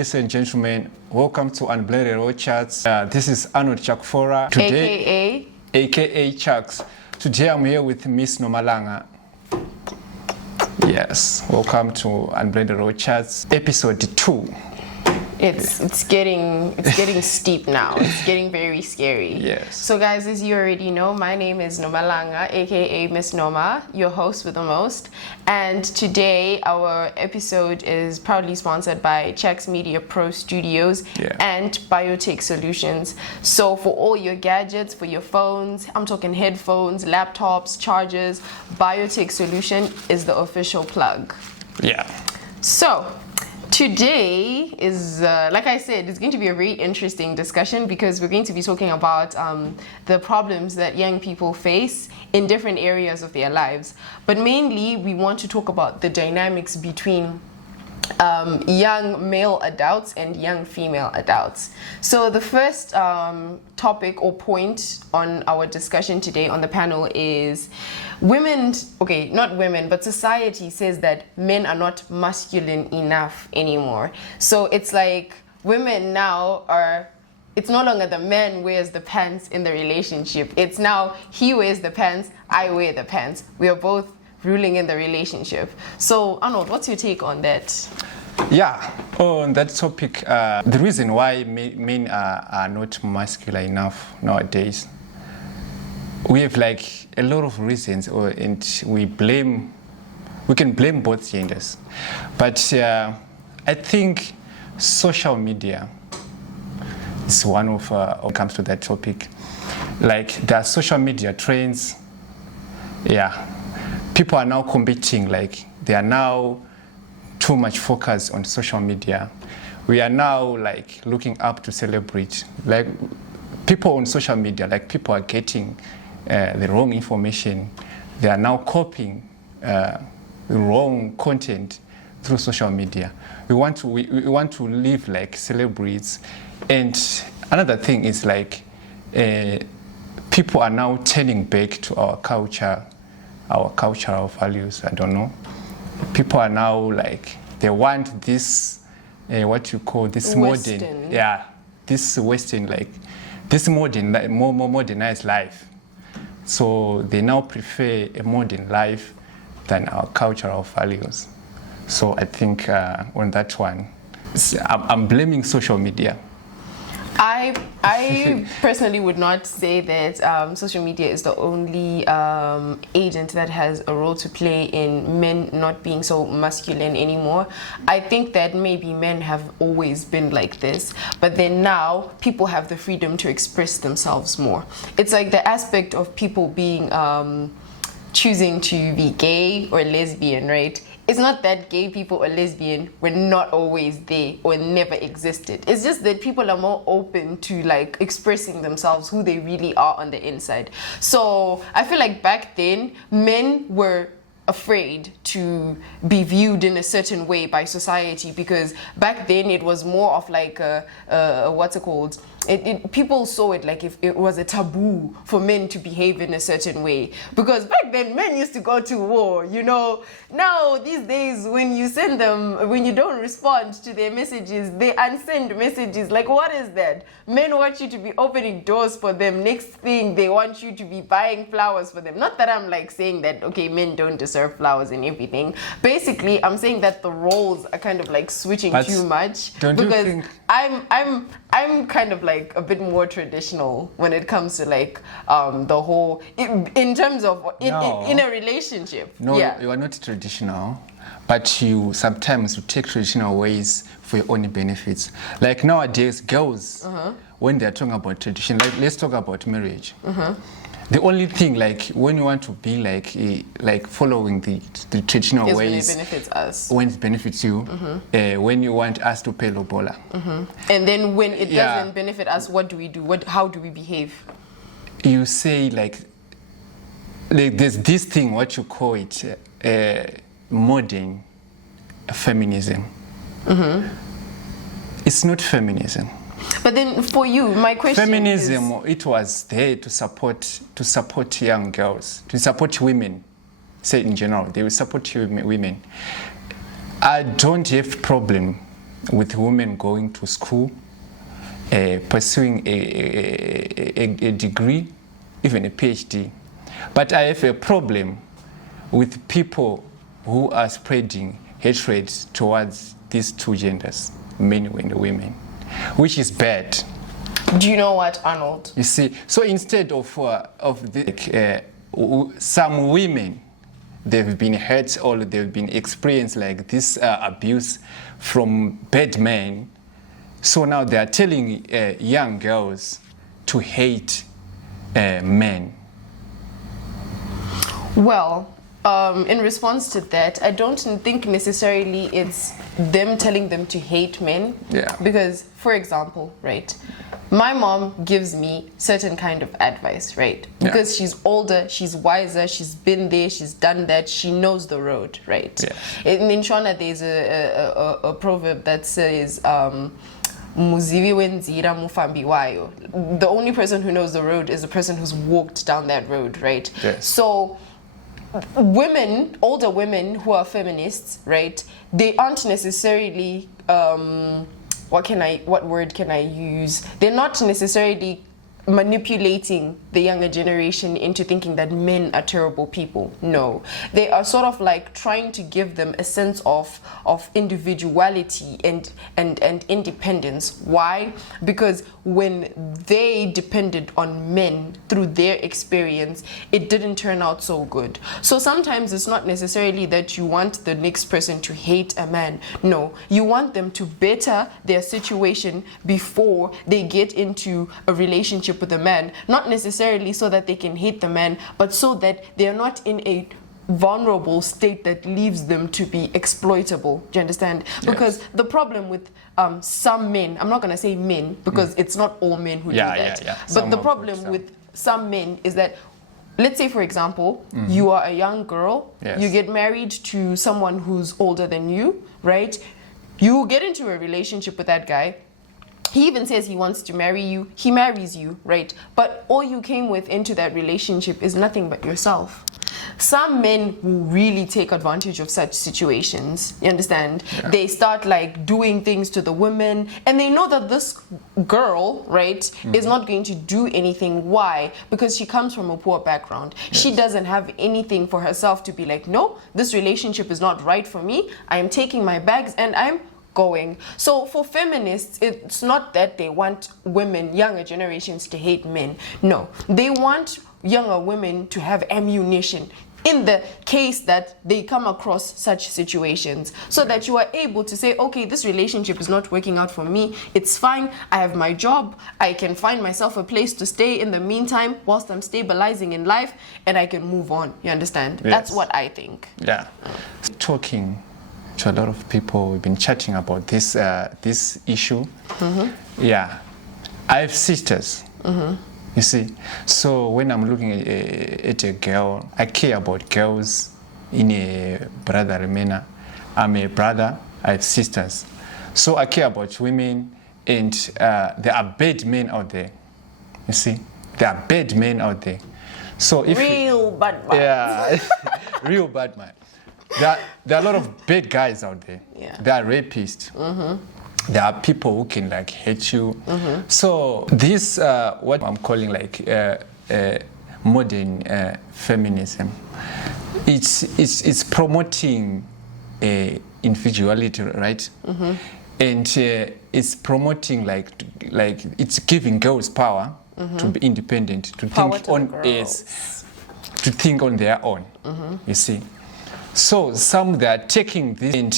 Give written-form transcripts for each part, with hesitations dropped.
Ladies and gentlemen, welcome to Unblended Chats. This is Arnold Chakfora. Today, aka Chucks. Today I'm here with Miss Nomalanga. Yes, welcome to Unblended Chats, episode 2. It's getting steep now. It's getting very scary. Yes. So guys, as you already know, my name is Nomalanga, aka Miss Noma, your host with the most. And today our episode is proudly sponsored by Chex Media Pro Studios and Biotech Solutions. So for all your gadgets, for your phones, I'm talking headphones, laptops, chargers, Biotech Solution is the official plug. Yeah. So today is, like I said, it's going to be a very interesting discussion because we're going to be talking about the problems that young people face in different areas of their lives. But mainly, we want to talk about the dynamics between young male adults and young female adults. So the first topic or point on our discussion today on the panel is not women, but society says that men are not masculine enough anymore. So it's like women now it's no longer the man wears the pants in the relationship. It's now he wears the pants, I wear the pants. We are both ruling in the relationship. So Arnold, what's your take on that? Yeah, on that topic, the reason why men are not masculine enough nowadays, we have like a lot of reasons, and we can blame both genders. But I think social media is one of when it comes to that topic. Like the social media trends, people are now competing, like they are now too much focus on social media. We are now like looking up to celebrate. Like people on social media, like people are getting the wrong information. They are now copying the wrong content through social media. We want to live like celebrities. And another thing is like people are now turning back to our culture, our cultural values. I don't know. People are now like, they want this, what you call this Western. modern, this Western, like this modern, like, more modernized life. So they now prefer a modern life than our cultural values. So I think on that one, I'm blaming social media. I personally would not say that social media is the only agent that has a role to play in men not being so masculine anymore. I think that maybe men have always been like this, but then now people have the freedom to express themselves more. It's like the aspect of people being choosing to be gay or lesbian, right? It's not that gay people or lesbian were not always there or never existed. It's just that people are more open to like expressing themselves, who they really are on the inside. So I feel like back then, men were afraid to be viewed in a certain way by society because back then it was more of like what's it called? People saw it like if it was a taboo for men to behave in a certain way because back then men used to go to war, you know. Now these days when you don't respond to their messages, they unsend messages. Like, what is that? Men want you to be opening doors for them. Next thing, they want you to be buying flowers for them. Not that I'm like saying that okay, men don't deserve flowers and everything. Basically, I'm saying that the roles are kind of like switching too much because I'm kind of like a bit more traditional when it comes to like the whole in terms of in a relationship. No, you are not traditional, but you sometimes take traditional ways for your own benefits. Like nowadays, girls, when they're talking about tradition, like let's talk about marriage. The only thing, like when you want to be like following the traditional ways, when it benefits us, when it benefits you, when you want us to pay lobola, and then when it doesn't benefit us, what do we do? How do we behave? You say like there's this thing, what you call it, modern feminism. It's not feminism. But then for you, my question feminism, it was there to support young girls, to support women. Say in general, they will support women. I don't have problem with women going to school, pursuing a degree, even a PhD. But I have a problem with people who are spreading hatred towards these two genders, men and women, which is bad. Do you know what, Arnold? You see, so instead of some women, they've been hurt or they've been experienced like this abuse from bad men. So now they are telling young girls to hate men. Well, in response to that, I don't think necessarily it's them telling them to hate men. Yeah. Because, for example, right, my mom gives me certain kind of advice, right? Because she's older, she's wiser, she's been there, she's done that, she knows the road, right? Yeah. In Shona, there's a proverb that says, Muzivi wenzira mufambi wayo. The only person who knows the road is the person who's walked down that road, right? Yes. So women, older women who are feminists, right, they aren't necessarily what word can I use? They're not necessarily manipulating the younger generation into thinking that men are terrible people. No, they are sort of like trying to give them a sense of individuality and independence. Why? Because when they depended on men through their experience, it didn't turn out so good. So sometimes it's not necessarily that you want the next person to hate a man. No, you want them to better their situation before they get into a relationship with a man. Not necessarily so that they can hate the man, but so that they're not in a vulnerable state that leaves them to be exploitable. Do you understand? Because the problem with some men, I'm not going to say men because it's not all men who do that. But the problem with some men is that, let's say, for example, you are a young girl, you get married to someone who's older than you, right? You get into a relationship with that guy. He even says he wants to marry you. He marries you, right? But all you came with into that relationship is nothing but yourself. Some men who really take advantage of such situations, you understand? Yeah. They start like doing things to the women, and they know that this girl, right, is not going to do anything. Why? Because she comes from a poor background. She doesn't have anything for herself to be like, no, this relationship is not right for me. I am taking my bags and I'm going. So for feminists, it's not that they want women, younger generations, to hate men. No, they want younger women to have ammunition in the case that they come across such situations, so that you are able to say, okay, this relationship is not working out for me, it's fine, I have my job, I can find myself a place to stay in the meantime whilst I'm stabilizing in life, and I can move on. You understand? Yes. That's what I think. Yeah. Talking to a lot of people, we've been chatting about this this issue. Yeah, I have sisters. You see, so when I'm looking at a girl, I care about girls in a brother manner. I'm a brother, I have sisters. So I care about women, and there are bad men out there. You see, there are bad men out there. So if real bad man. Yeah, real bad man. There are a lot of bad guys out there. Yeah. There are rapists. There are people who can like hate you. So this, what I'm calling like modern feminism, it's promoting individuality, right? And it's promoting like it's giving girls power to be independent, to think on their own. You see. So some they are taking this and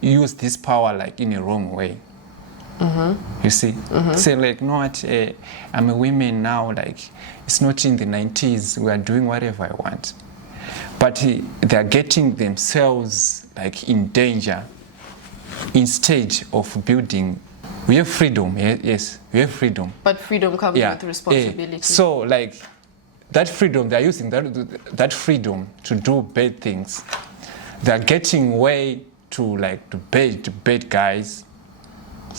use this power like in a wrong way. You see, say like, no, I'm a woman now. Like, it's not in the 90s. We are doing whatever I want, but they are getting themselves like in danger instead of building. We have freedom. Yes, we have freedom. But freedom comes with responsibility. So like. That freedom, they're using that freedom to do bad things. They're getting way to bad guys.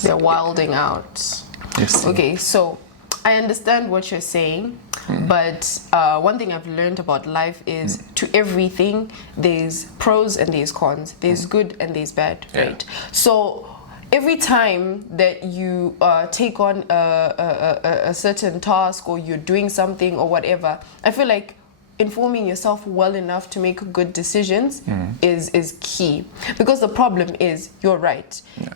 They're wilding out. Yes. Okay, so I understand what you're saying, but one thing I've learned about life is to everything there's pros and there's cons. There's good and there's bad, right? So every time that you take on a certain task, or you're doing something or whatever, I feel like informing yourself well enough to make good decisions is key. Because the problem is, you're right. Yeah.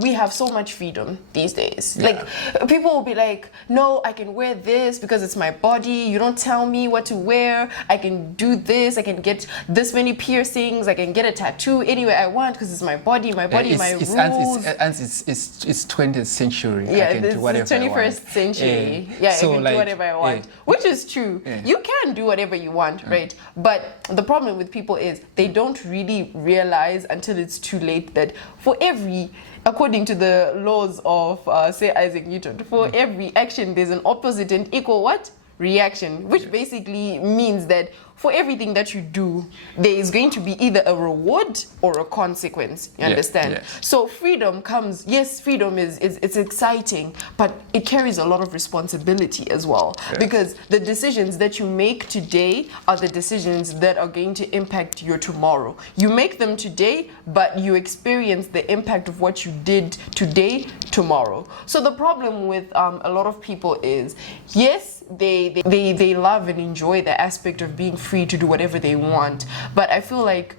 We have so much freedom these days. Yeah. Like, people will be like, no, I can wear this because it's my body. You don't tell me what to wear. I can do this. I can get this many piercings. I can get a tattoo anywhere I want because it's my body, my rules. It's 20th century. Yeah, I can it's do whatever the 21st century. Yeah, so I can do whatever I want, which is true. You can do whatever you want, right? But the problem with people is they don't really realize until it's too late that for every, according to the laws of, say, Isaac Newton, for every action there's an opposite and equal what? Reaction, which basically means that for everything that you do, there is going to be either a reward or a consequence. You understand? Yes. So freedom comes, yes, freedom is it's exciting, but it carries a lot of responsibility as well. Yes. Because the decisions that you make today are the decisions that are going to impact your tomorrow. You make them today, but you experience the impact of what you did today, tomorrow. So the problem with a lot of people is, yes, they love and enjoy the aspect of being free to do whatever they want, but I feel like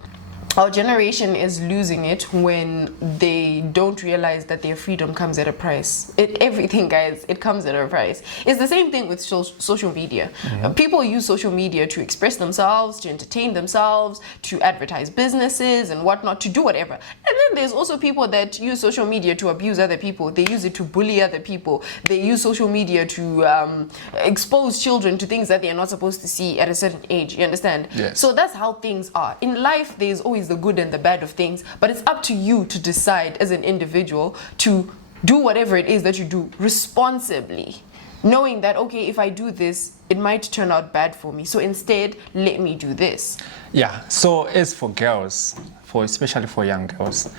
our generation is losing it when they don't realize that their freedom comes at a price. Everything, guys, it comes at a price. It's the same thing with social media. People use social media to express themselves, to entertain themselves, to advertise businesses and whatnot, to do whatever. And then there's also people that use social media to abuse other people. They use it to bully other people. They use social media to expose children to things that they are not supposed to see at a certain age. You understand? Yes. So that's how things are. In life, there's always the good and the bad of things, but it's up to you to decide as an individual to do whatever it is that you do responsibly, knowing that, okay, if I do this, it might turn out bad for me, so instead let me do this. Yeah, so as for girls, especially for young girls,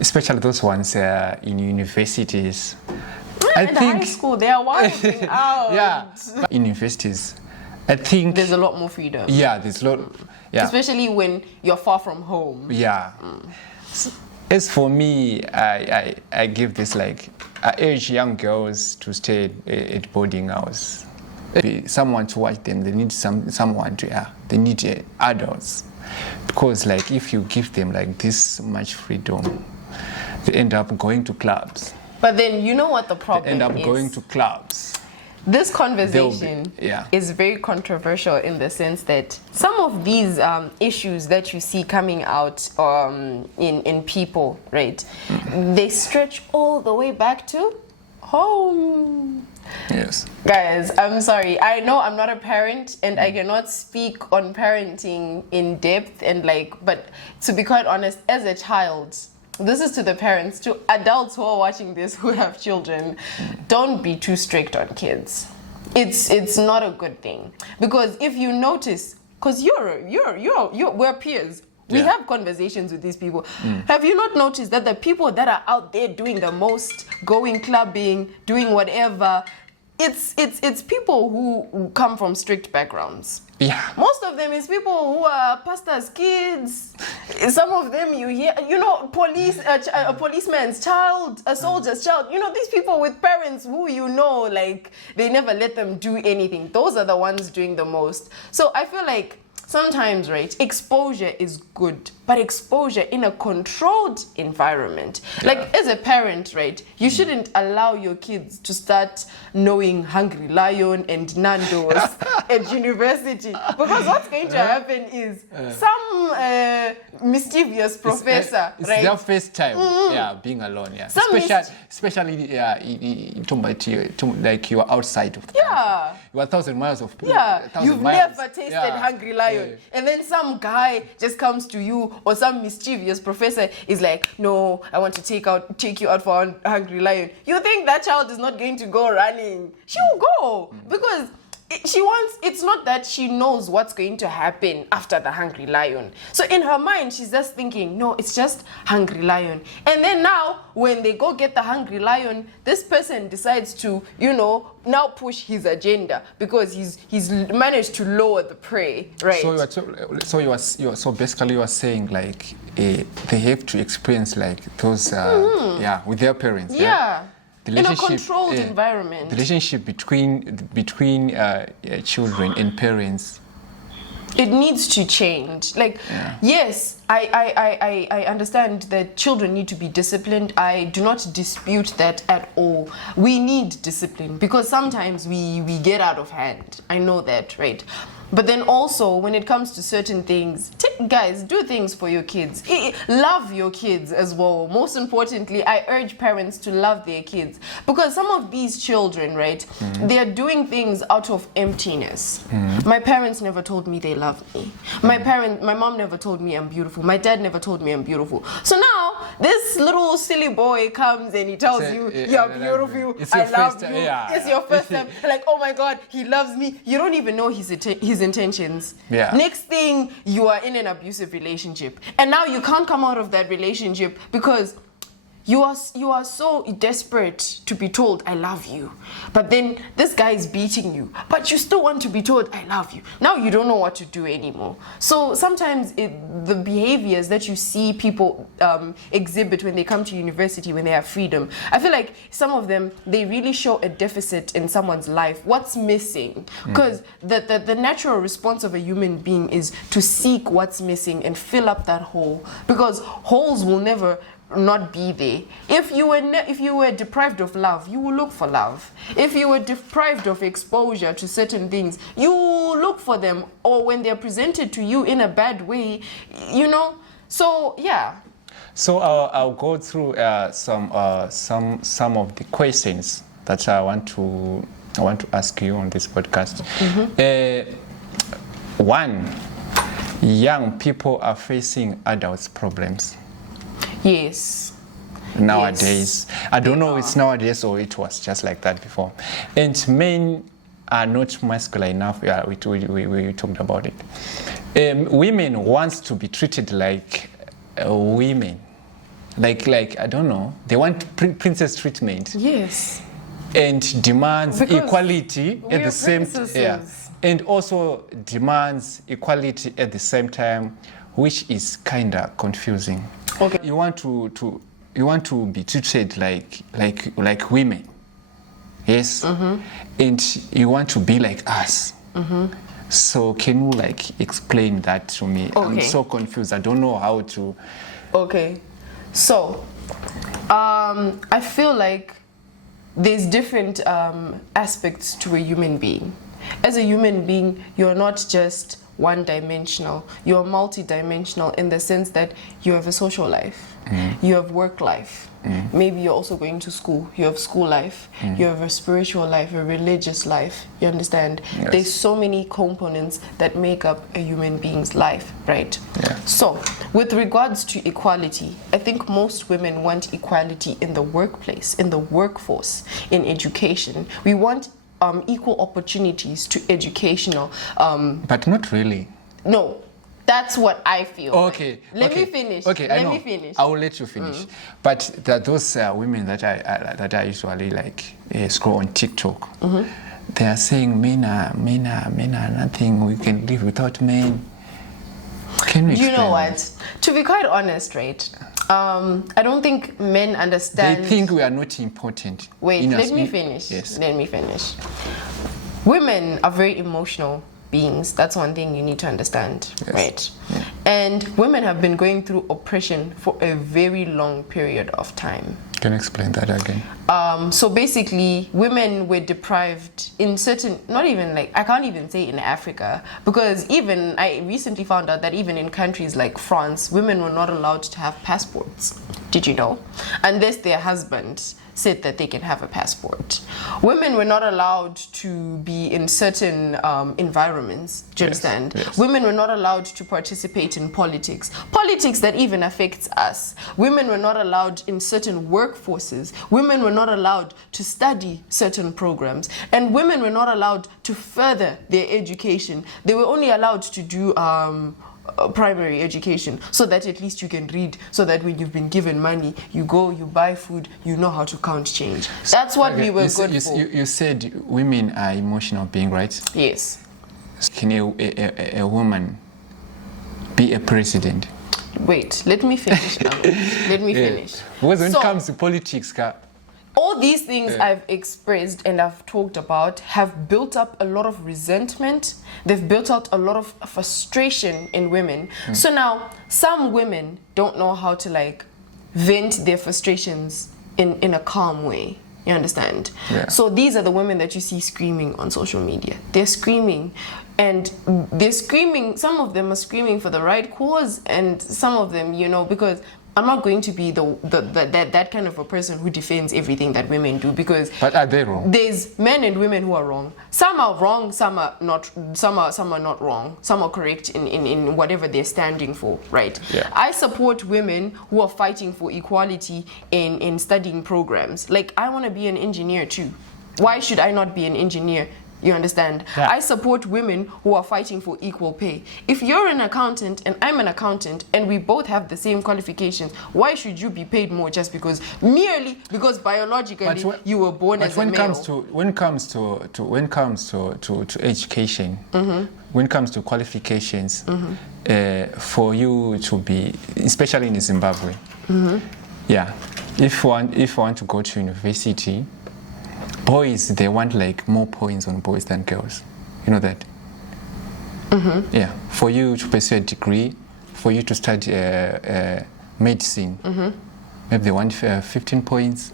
especially those ones in universities, I in think high school they are wilding out. Yeah, in universities, I think there's a lot more freedom. Yeah, there's a lot. Yeah. Especially when you're far from home. Yeah. As for me, I give this, like, I urge young girls to stay at boarding house. Someone to watch them. They need someone to, they need adults. Because, like, if you give them, like, this much freedom, they end up going to clubs. But then you know what the problem is? They end up going to clubs. This conversation is very controversial in the sense that some of these issues that you see coming out in people, right, they stretch all the way back to home. Yes. Guys, I'm sorry. I know I'm not a parent and I cannot speak on parenting in depth and but to be quite honest, as a child, this is to the parents, to adults who are watching this who have children, don't be too strict on kids. It's not a good thing, because if you notice, because we're peers, we have conversations with these people. Have you not noticed that the people that are out there doing the most, going clubbing, doing whatever, it's people who come from strict backgrounds. Yeah. Most of them is people who are pastors' kids. Some of them you hear, a policeman's child, a soldier's child. These people with parents who they never let them do anything. Those are the ones doing the most. So I feel like sometimes, right, exposure is good, but exposure in a controlled environment. Like, as a parent, right, you shouldn't allow your kids to start knowing Hungry Lion and Nando's at university. Because what's going to happen is some mischievous professor, it's right? their first time, being alone, especially like you are outside of the country. You are 1,000 miles of you've never tasted Hungry Lion, and then some guy just comes to you, or some mischievous professor is like, no, I want to take you out for a Hungry Lion. You think that child is not going to go running? She'll go, because it's not that she knows what's going to happen after the hungry lion. So in her mind, she's just thinking, no, it's just hungry lion. And then now, when they go get the hungry lion, this person decides to, now push his agenda because he's managed to lower the prey, right? So basically you are saying like they have to experience like those with their parents. Yeah. In a controlled environment. The relationship between children and parents. It needs to change. Yes, I understand that children need to be disciplined. I do not dispute that at all. We need discipline because sometimes we get out of hand. I know that, right? But then also, when it comes to certain things, guys, do things for your kids. Love your kids as well. Most importantly, I urge parents to love their kids. Because some of these children, right, they are doing things out of emptiness. My parents never told me they loved me. My mom never told me I'm beautiful. My dad never told me I'm beautiful. So now, this little silly boy comes and he tells you, you're beautiful, I love you. It's your first time. Like, oh my God, he loves me. You don't even know his intentions. Next thing, you are in an abusive relationship, and now you can't come out of that relationship because you are so desperate to be told I love you, but then this guy is beating you, but you still want to be told I love you. Now you don't know what to do anymore. So sometimes the behaviors that you see people exhibit when they come to university, when they have freedom, I feel like some of them, they really show a deficit in someone's life. What's missing? Because the natural response of a human being is to seek what's missing and fill up that hole, because holes will never not be there. If you were deprived of love, you will look for love. If you were deprived of exposure to certain things, you will look for them, or when they're presented to you in a bad way, So yeah. So I'll go through some of the questions that I want to ask you on this podcast. One, young people are facing adults' problems. Yes. Nowadays. Yes. I don't know if it's nowadays or it was just like that before. And men are not masculine enough. Yeah, we talked about it. Women want to be treated like women. Like I don't know. They want princess treatment. Yes. And demands because equality at the same time. Yeah. And also demands equality at the same time, which is kind of confusing. Okay. You want to be treated like women, yes, and you want to be like us. So can you explain that to me? Okay. I'm so confused. I don't know how to. Okay, so I feel like there's different aspects to a human being. As a human being, you're not just one-dimensional. You're multi-dimensional in the sense that you have a social life, you have work life, maybe you're also going to school, you have school life, you have a spiritual life, a religious life, you understand? Yes. There's so many components that make up a human being's life, right? Yeah. So, with regards to equality, I think most women want equality in the workplace, in the workforce, in education. We want equal opportunities to educational. But not really. No, that's what I feel. Okay. Let me finish. Okay, let me finish. I will let you finish. But those women that I usually scroll on TikTok, they are saying men are nothing. We can live without men. Can you explain? You know what? To be quite honest, right? I don't think men understand. They think we are not important. Wait, let me finish. Yes. Let me finish. Women are very emotional beings. That's one thing you need to understand, yes. Right? Yeah. And women have been going through oppression for a very long period of time. Can you explain that again? So basically, women were deprived in certain, not even I can't even say in Africa, because I recently found out that even in countries like France, women were not allowed to have passports. Did you know? Unless their husband said that they can have a passport. Women were not allowed to be in certain environments. Do you understand? Yes. Women were not allowed to participate in politics. Politics that even affects us. Women were not allowed in certain workforces. Women were not allowed to study certain programs. And women were not allowed to further their education. They were only allowed to do primary education, so that at least you can read, so that when you've been given money, you go, you buy food, you know how to count change. That's what we were good for. You said women are emotional beings, right? Yes. Can a woman be a president? Wait, let me finish. Let me finish. Because when it comes to politics, all these things I've expressed and I've talked about have built up a lot of resentment. They've built out a lot of frustration in women. So now, some women don't know how to like vent their frustrations in a calm way. You understand? Yeah. So these are the women that you see screaming on social media. They're screaming. And they're screaming, some of them are screaming for the right cause, and some of them, you know, because I'm not going to be that kind of a person who defends everything that women do, because but are they wrong? There's men and women who are wrong. Some are wrong, some are not. Some are not wrong. Some are correct in whatever they're standing for. Right? Yeah. I support women who are fighting for equality in studying programs. Like, I want to be an engineer too. Why should I not be an engineer? You understand? Yeah. I support women who are fighting for equal pay. If you're an accountant and I'm an accountant and we both have the same qualifications, why should you be paid more just because, merely because biologically you were born as a male? When it comes to education, when it comes to qualifications, for you to be, especially in Zimbabwe, yeah, if you want to go to university, boys, they want like more points on boys than girls. You know that? Yeah. For you to pursue a degree, for you to study medicine, maybe they want 15 points.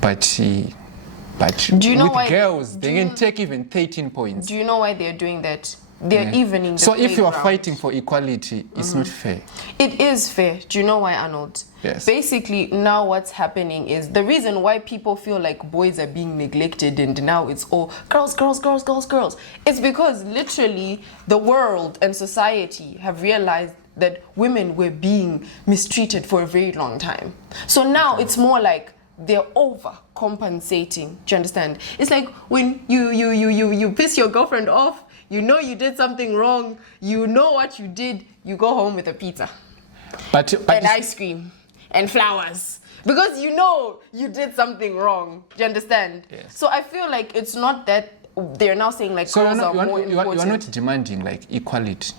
But do you know with why girls, they can take even 13 points. Do you know why they're doing that? They're evening the So if you are playground. fighting for equality, it's not fair. It is fair. Do you know why, Arnold? Yes. Basically, now what's happening is the reason why people feel like boys are being neglected and now it's all girls, girls, girls, girls, girls. It's because literally the world and society have realized that women were being mistreated for a very long time. So now it's more like they're overcompensating. Do you understand? It's like when you piss your girlfriend off, you know you did something wrong, you know what you did, you go home with a pizza But and ice cream and flowers because you know you did something wrong. Do you understand? Yes. So I feel like it's not that they're now saying like so girls are more you are important. not demanding like equality.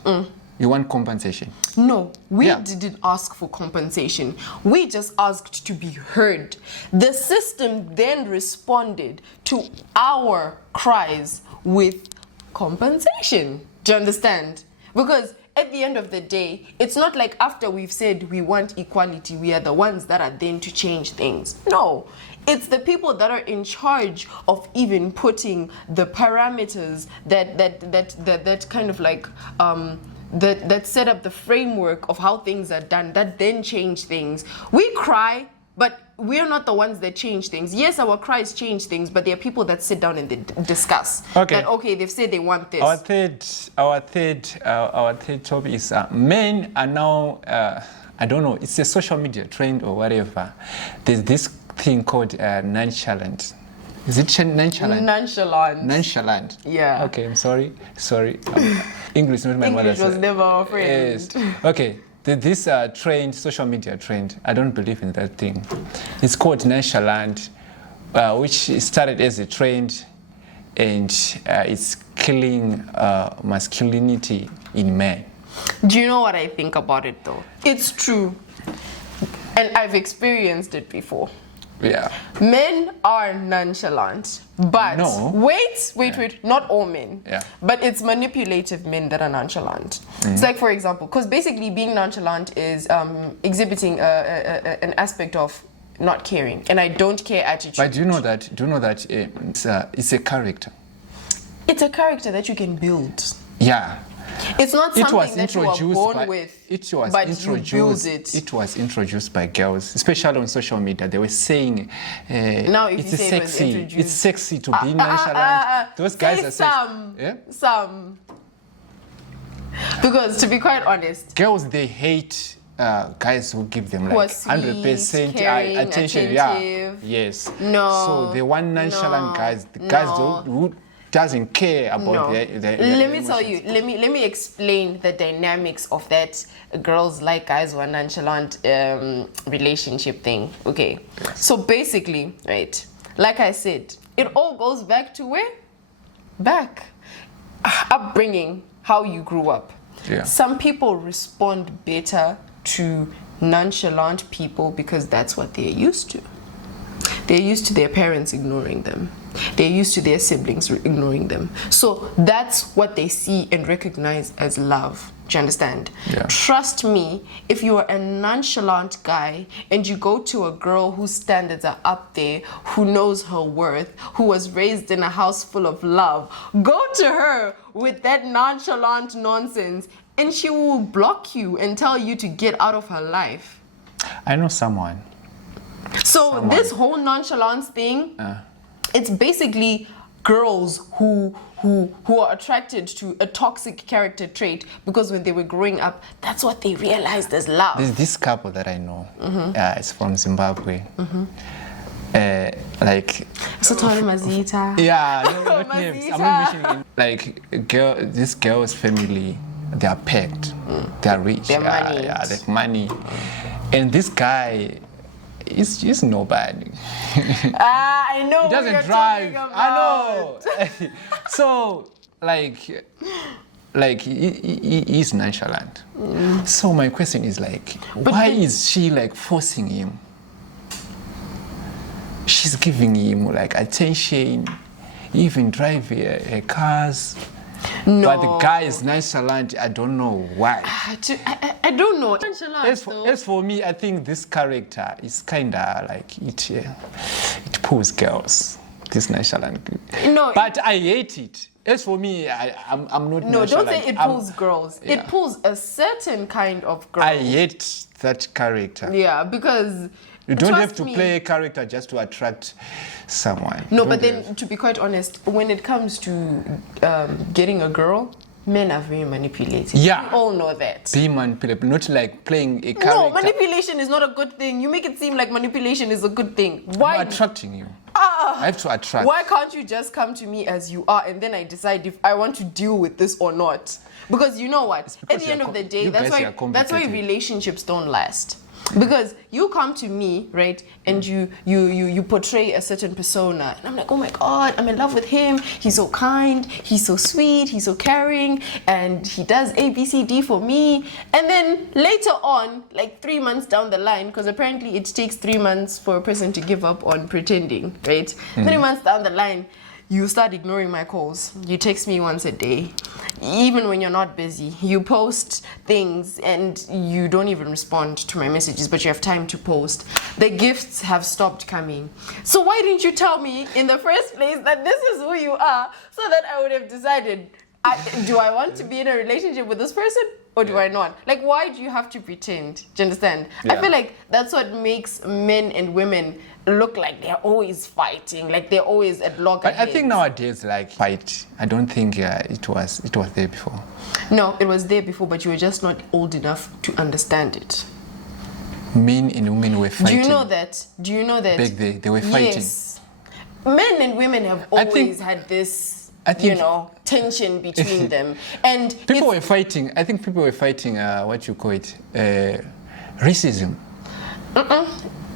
You want compensation. No, we Yeah. didn't ask for compensation. We just asked to be heard. The system then responded to our cries with compensation. Do you understand? Because at the end of the day, it's not like after we've said we want equality, we are the ones that are then to change things. No, it's the people that are in charge of even putting the parameters that kind of like that set up the framework of how things are done, that then change things. We cry, but we're not the ones that change things. Yes, our cries change things, but there are people that sit down and they discuss. Okay. That okay, they've said they want this. Our third topic is men are now. I don't know. It's a social media trend or whatever. There's this thing called nonchalant. Is it nonchalant? Nonchalant. Nonchalant. Yeah. Okay, I'm sorry. English is not my English mother. was never our friend. Yes. Okay. This trend, social media trend, I don't believe in that thing. It's called nonchalant, which started as a trend, and it's killing masculinity in men. Do you know what I think about it though? It's true. And I've experienced it before. Yeah. Men are nonchalant, but No. wait, not all men. Yeah. But it's manipulative men that are nonchalant. It's like, for example, because basically being nonchalant is exhibiting an aspect of not caring, and I don't care attitude. But do you know that it's a character? It's a character that you can build. Yeah. It's not It something was that you were introduced born by, with, it was but you introduced, build it. It was introduced by girls, especially on social media. They were saying, Now if it's you say it was sexy. introduced- It's sexy to be nonchalant. Those guys Say are some, yeah? some. Because to be quite honest, Girls, they hate guys who give them Who are like sweet, 100% caring, attention. Yeah, attentive. yes. No, So they want nonchalant no, guys. The guys no. who doesn't care about no. their Let me tell emotions. you. Let me explain the dynamics of that girls like guys who are nonchalant relationship thing. Okay, so basically, right? Like I said, it all goes back to where? Back upbringing, how you grew up. Yeah. Some people respond better to nonchalant people because that's what they're used to. They're used to their parents ignoring them. They're used to their siblings ignoring them. So that's what they see and recognize as love. Do you understand? Yeah. Trust me, if you are a nonchalant guy and you go to a girl whose standards are up there, who knows her worth, who was raised in a house full of love, go to her with that nonchalant nonsense and she will block you and tell you to get out of her life. I know someone. So this whole nonchalance thing, it's basically girls who are attracted to a toxic character trait because when they were growing up, that's what they realized as love. There's this couple that I know. It's from Zimbabwe. Like, Sothola Mazita. yeah, not names. I'm not Mazita. mentioning. Like, this girl's family, they are packed. They are rich. They have money. Yeah, they have money. And this guy is nobody. I know. He doesn't what you're drive. talking I about. know. So, like he's nonchalant. So my question is like, why is she like forcing him? She's giving him like attention, even drive her cars. No. But the guy is nonchalant. I don't know why. I don't know. As for me, I think this character is kind of like it pulls girls. This nonchalant. No. But I hate it. As for me, I'm not No, nonchalant. don't say it pulls girls. Yeah. It pulls a certain kind of girl. I hate that character. Yeah, because You don't trust have to me. play a character just to attract someone. No, Don't but do then to be quite honest, when it comes to getting a girl, men are very manipulative. Yeah. We all know that. be manipulative, not like playing a character. No, manipulation is not a good thing. You make it seem like manipulation is a good thing. Why? I'm attracting you. I have to attract. Why can't you just come to me as you are and then I decide if I want to deal with this or not? Because you know what? At the end of the day, you that's guys are why complicated. relationships don't last. Because you come to me, right, and you portray a certain persona, and I'm like, oh my God, I'm in love with him. He's so kind, he's so sweet, he's so caring, and he does A, B, C, D for me. And then later on, like 3 months down the line, because apparently it takes 3 months for a person to give up on pretending, right? 3 months down the line, you start ignoring my calls. You text me once a day. Even when you're not busy, you post things and you don't even respond to my messages, but you have time to post. The gifts have stopped coming. So why didn't you tell me in the first place that this is who you are so that I would have decided, do I want to be in a relationship with this person or do I not? Like, why do you have to pretend? Do you understand? I Yeah. feel like that's what makes men and women look like they're always fighting, like they're always at I loggerheads. think nowadays, like fight. I don't think it was there before. No, it was there before, but you were just not old enough to understand it. Men and women were fighting. Do you know that? Do you know that? Back there, they were fighting. Yes. Men and women have I think- always had this, I think- you know, tension between them. And People it's- were fighting. I think people were fighting. What you call it? Racism.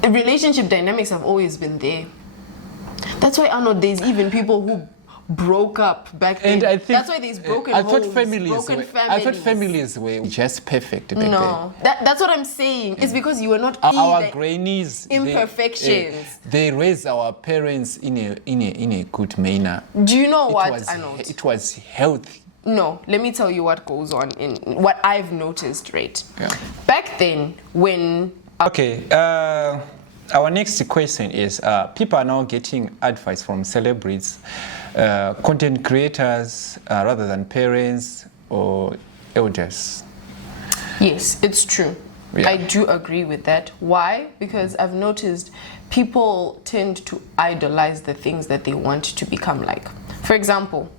relationship dynamics have always been there. That's why I know there's even people who broke up back then. And I think that's why there's broken I homes, thought families broken were, families. I thought families were just perfect back No, that's what I'm saying. It's because you were not then. Our either- grannies, imperfections. They raised our parents in a good manner. Do you know what? was, I know. It was healthy. No, let me tell you what goes on in what I've noticed, right? Yeah. Back then, when Okay. Our next question is: people are now getting advice from celebrities, content creators, rather than parents or elders. Yes, it's true. Yeah. I do agree with that. Why? Because I've noticed people tend to idolize the things that they want to become like. For example,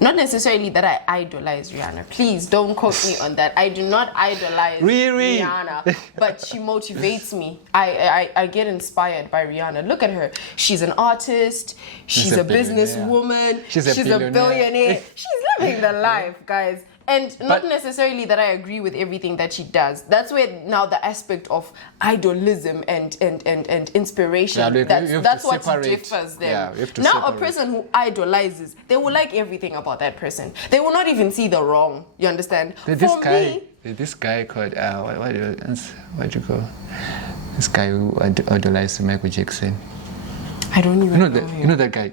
not necessarily that I idolize Rihanna. Please don't quote me on that. I do not idolize Rihanna, but she motivates me. I get inspired by Rihanna. Look at her. She's an artist. She's a businesswoman. She's a billionaire. She's living the life, guys. And not necessarily that I agree with everything that she does. That's where now the aspect of idolism and inspiration, that's what differs them. Now a person who idolizes, they will like everything about that person. They will not even see the wrong. You understand? This guy called, what do you call this guy who idolized Michael Jackson? I don't even know him. You know that guy?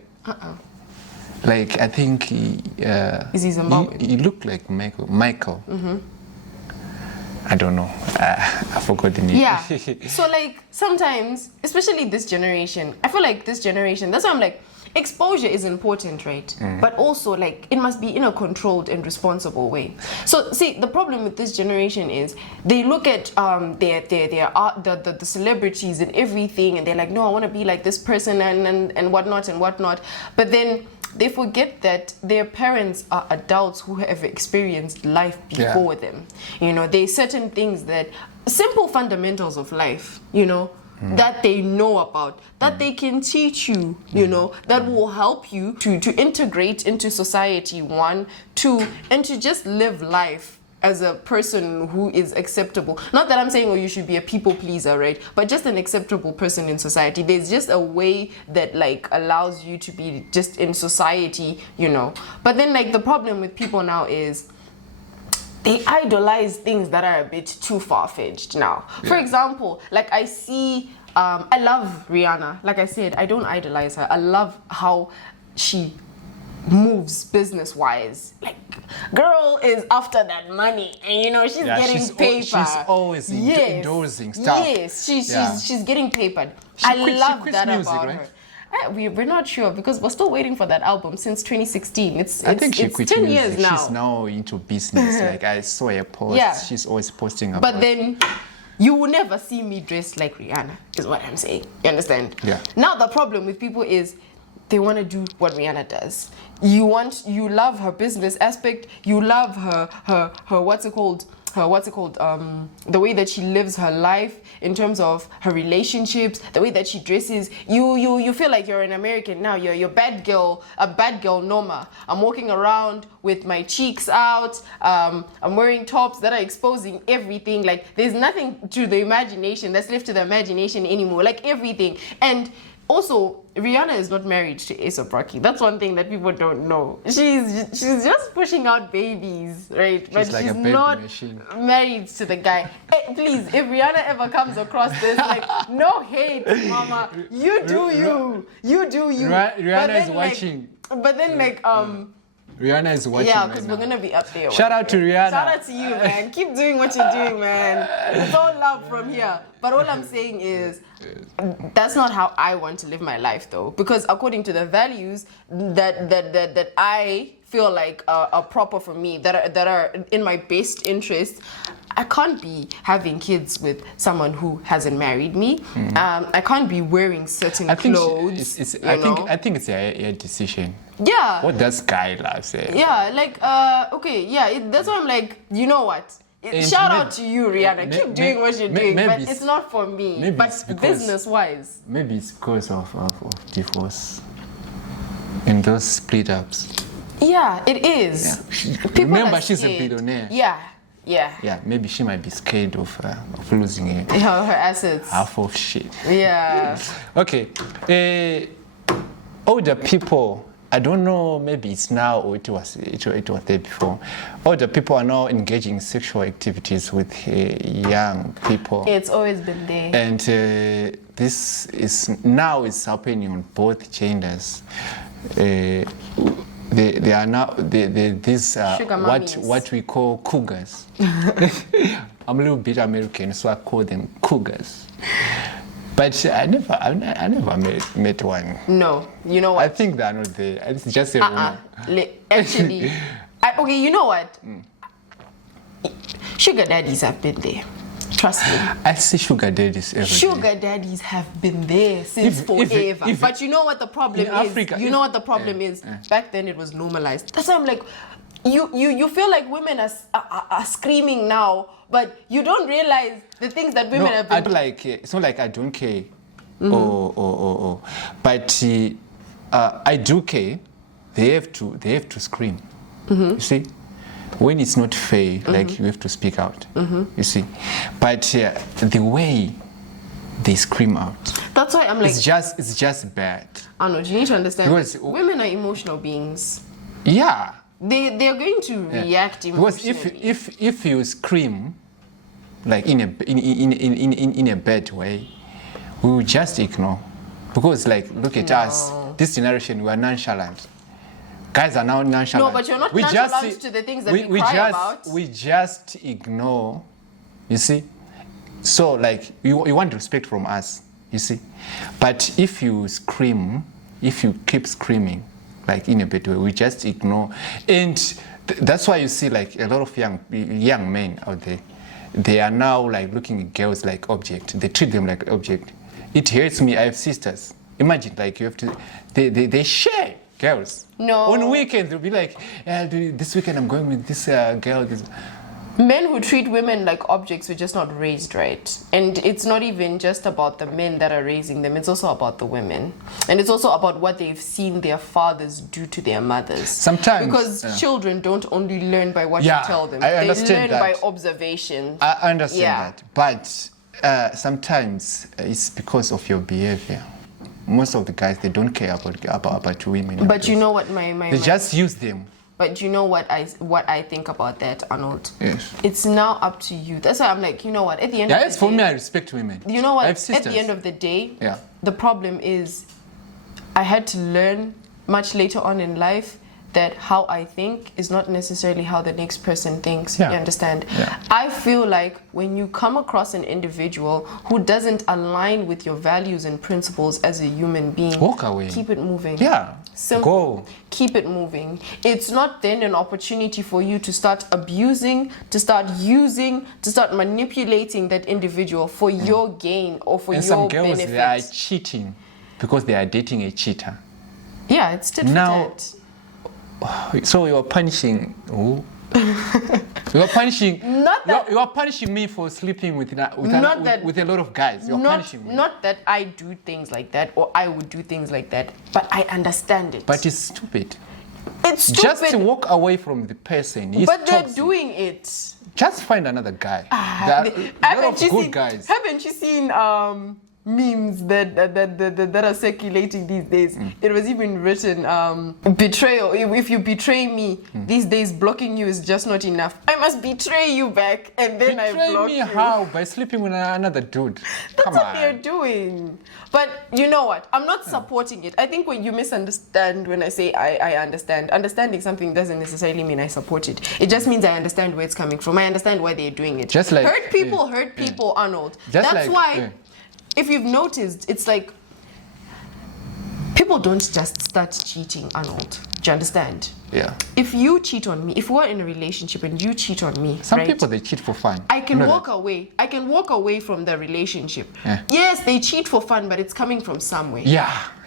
Like, I think he... is he Zimbabwean? He looked like Michael. Mm-hmm. I don't know. I forgot the name. Yeah. So, like, sometimes, especially this generation, I feel like this generation, that's why I'm like, exposure is important, right? But also, like, it must be in a controlled and responsible way. So, see, the problem with this generation is they look at their art, the celebrities and everything, and they're like, no, I want to be like this person and whatnot. But then they forget that their parents are adults who have experienced life before them. You know, there's certain things that, simple fundamentals of life, you know, that they know about, that they can teach you, you know, that will help you to integrate into society, one, two, and to just live life as a person who is acceptable. Not that I'm saying, oh, you should be a people pleaser, right? But just an acceptable person in society. There's just a way that, like, allows you to be just in society, you know. But then, like, the problem with people now is they idolize things that are a bit too far-fetched now. Yeah. For example, like, I see, I love Rihanna. Like I said, I don't idolize her. I love how she moves business-wise. Like, girl is after that money, and you know she's getting paper. She's always endorsing stuff. Yes, she's getting papered. I love that music, about her. We're not sure because we're still waiting for that album since 2016. I think she quit 10 years now. She's now into business. Like, I saw a post. Yeah. She's always posting about. But then you will never see me dressed like Rihanna, is what I'm saying. You understand? Yeah. Now the problem with people is they want to do what Rihanna does. You love her business aspect. You love her the way that she lives her life in terms of her relationships, the way that she dresses. You feel like you're an American now. You're a bad girl Norma. I'm walking around with my cheeks out. I'm wearing tops that are exposing everything. Like, there's nothing to the imagination that's left to the imagination anymore. Like, everything. And also, Rihanna is not married to A$AP Rocky. That's one thing that people don't know. She's just pushing out babies, right? But like she's not married to the guy. Hey, please, if Rihanna ever comes across this, like, no hate, mama. You do you. You do you. Rihanna is watching. But then, like, Rihanna is watching. Yeah, because we're gonna be up there. Shout out to Rihanna. Shout out to you, man. Keep doing what you're doing, man. It's all love from here. But all I'm saying is, that's not how I want to live my life, though. Because according to the values that I feel like are proper for me, that are in my best interest, I can't be having kids with someone who hasn't married me. I can't be wearing certain clothes. I think it's a decision. Yeah. What does guy love say? Yeah, like, okay, yeah, that's why I'm like, you know what? Shout out to you, Rihanna. Keep doing what you're doing, but it's not for me. But business-wise. Maybe it's because of divorce and those split-ups. Yeah, it is. Yeah. Remember, she's a billionaire. Yeah, maybe she might be scared of losing her assets. Half of shit. Yeah. Okay. Older people, I don't know, maybe it's now or it was there before. Older people are now engaging in sexual activities with young people. It's always been there. And this is now it's happening on both genders. They are now these what we call cougars. I'm a little bit American, so I call them cougars. But I never met one. No, you know what? I think they're not there. It's just a rumor. Actually, okay, you know what? Sugar daddies have been there. Trust me. I see sugar daddies every day. Sugar daddies have been there since forever. But you know what the problem is? Africa, you know what the problem is? Back then it was normalized. That's why I'm like, you feel like women are screaming now, but you don't realize the things that women have been. It's not like I don't care, but I do care. They have to scream. You see, when it's not fair, like you have to speak out. You see, but the way they scream out, that's why I'm like, it's just bad. I know. You need to understand. Because women are emotional beings. Yeah. They're going to react emotionally. Because if you scream, like in a bad way, we will just ignore. Because like, look at us, this generation, we are nonchalant. Guys are now nonchalant. No, but you're not nonchalant to the things that we cry about. We just ignore, you see. So like, you want respect from us, you see. But if you scream, if you keep screaming, like in a bad way, we just ignore. And that's why you see like a lot of young men out there, they are now like looking at girls like object. They treat them like object. It hurts me. I have sisters. Imagine like you have to, they share girls. No. On weekends they'll be like, this weekend I'm going with this girl. Men who treat women like objects were just not raised right. And it's not even just about the men that are raising them, it's also about the women. And it's also about what they've seen their fathers do to their mothers. Sometimes. Because children don't only learn by what you tell them. I understand they learn by observation. I understand that. But sometimes it's because of your behavior. Most of the guys, they don't care about women. But you know what they just use them. But you know what I think about that, Arnold? Yes. It's now up to you. That's why I'm like, you know what? At the end of the day, for me, I respect women. You know what? I have sisters. At the end of the day, the problem is I had to learn much later on in life that how I think is not necessarily how the next person thinks. You understand? Yeah. I feel like when you come across an individual who doesn't align with your values and principles as a human being, walk away. Keep it moving. Yeah. Simple. Go. Keep it moving. It's not then an opportunity for you to start abusing, to start using, to start manipulating that individual for your gain or for your some girls, benefit. They are cheating because they are dating a cheater. Yeah, it's tit for tat. So you are punishing who? You are punishing. You are punishing me for sleeping with a lot of guys. You are punishing me. Not that I do things like that or I would do things like that, but I understand it. But it's stupid. It's stupid. Just to walk away from the person. But they're doing it. Just find another guy. There are a lot of good guys. Haven't you seen memes that are circulating these days? It was even written, betrayal. If you betray me these days, blocking you is just not enough. I must betray you back and then I block you. Betray me how? By sleeping with another dude. That's what they're doing. But you know what? I'm not supporting it. I think when you misunderstand when I say I understand, understanding something doesn't necessarily mean I support it. It just means I understand where it's coming from. I understand why they're doing it. Just like hurt people, Arnold. That's why if you've noticed, it's like people don't just start cheating, Arnold. Do you understand? Yeah. If you cheat on me, if we're in a relationship and you cheat on me, some people, they cheat for fun. I can walk away. I can walk away from the relationship. Yeah. Yes, they cheat for fun, but it's coming from somewhere.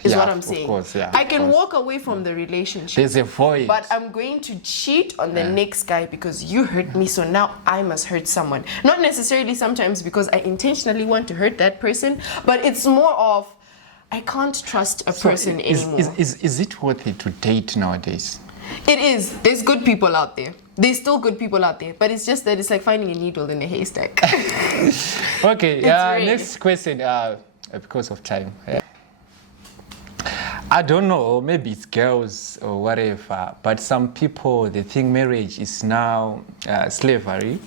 Is what I'm saying. Of course, I can walk away from the relationship. There's a void. But I'm going to cheat on the next guy because you hurt me, so now I must hurt someone. Not necessarily sometimes because I intentionally want to hurt that person, but it's more of I can't trust a person anymore. Is it worth it to date nowadays? It is. There's good people out there. There's still good people out there, but it's just that it's like finding a needle in a haystack. Okay, next question, because of time. I don't know, maybe it's girls or whatever, but some people, they think marriage is now slavery,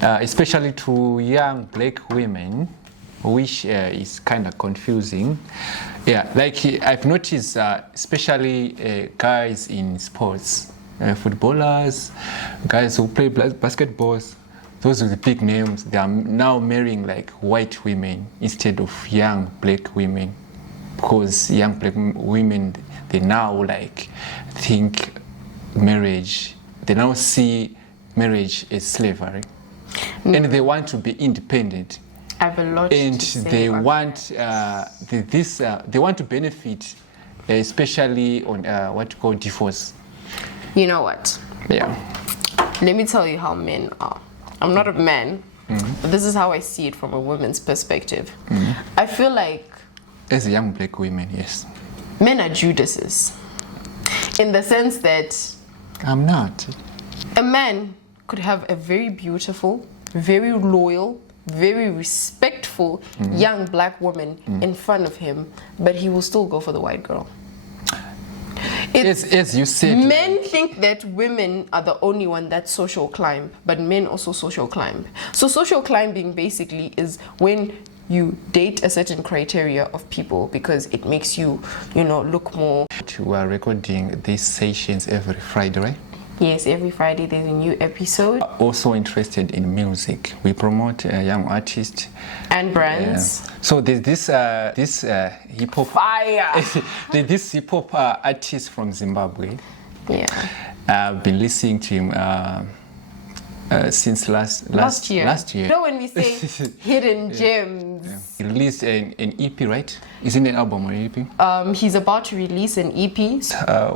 especially to young black women, which is kind of confusing. Yeah, like I've noticed, especially guys in sports, footballers, guys who play basketballs, those with the big names, they are now marrying like white women instead of young black women. Because young black women, they now like think marriage, they now see marriage is slavery, and they want to be independent. I have a lot And to say they on want that. they want to benefit, especially on what you call divorce. You know what? Yeah. Let me tell you how men are. I'm not a man, but this is how I see it from a woman's perspective. I feel like As young black women, yes. men are Judases, in the sense that I'm not. a man could have a very beautiful, very loyal, very respectful young black woman in front of him, but he will still go for the white girl. As you said, Men think that women are the only one that social climb, but men also social climb. So social climbing basically is when you date a certain criteria of people because it makes you, look more. we are recording these sessions every Friday, right? Yes, every Friday there's a new episode. Also interested in music. We promote young artists And brands. So there's this hip hop. Fire! There's this hip hop artist from Zimbabwe. Yeah. I've been listening to him since last year. You know when we say hidden gems? Yeah. He released an EP, right? Isn't it an album or EP? He's about to release an EP.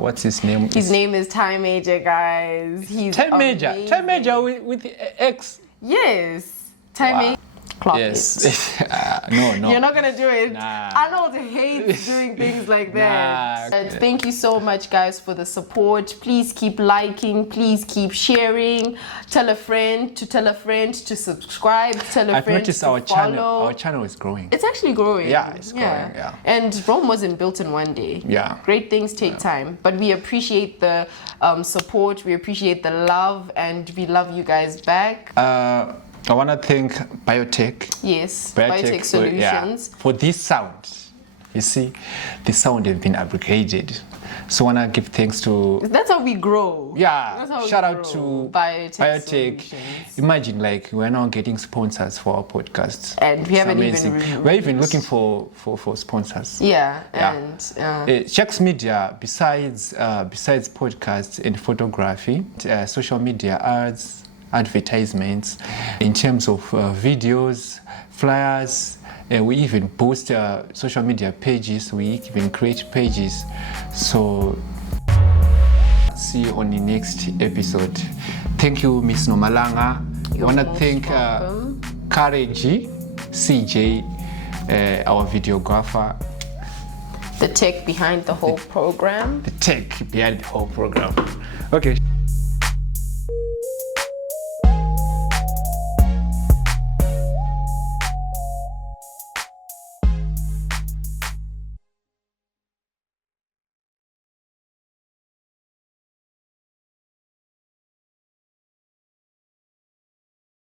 What's his name? His name is Time Major, guys. He's Time Major. amazing. Time Major with X. Yes. Time Major. Clock Yes. it. No. You're not gonna do it. Nah. Arnold hates doing things like that. Nah. Thank you so much, guys, for the support. Please keep liking. Please keep sharing. Tell a friend to tell a friend to subscribe. Tell a I've friend noticed to our follow. channel is growing. It's actually growing. Yeah, it's growing, yeah. And Rome wasn't built in one day. Yeah. Great things take time. But we appreciate the support. We appreciate the love. And we love you guys back. I want to thank Biotech. Yes, Biotech Solutions. For this sound. You see, the sound has been upgraded. So I want to give thanks to... That's how we grow. Yeah, That's how shout we out grow. to Biotech Solutions. Imagine, like, we're now getting sponsors for our podcast. And we haven't It's even... amazing. We're even looking for sponsors. Yeah, Yeah. and... Checks Media, besides podcasts and photography, social media ads, advertisements, in terms of videos, flyers, we even post social media pages, we even create pages. So see you on the next episode. Thank you, Miss Nomalanga. I want to thank Kare G, CJ, our videographer. The tech behind the whole program. The tech behind the whole program. Okay.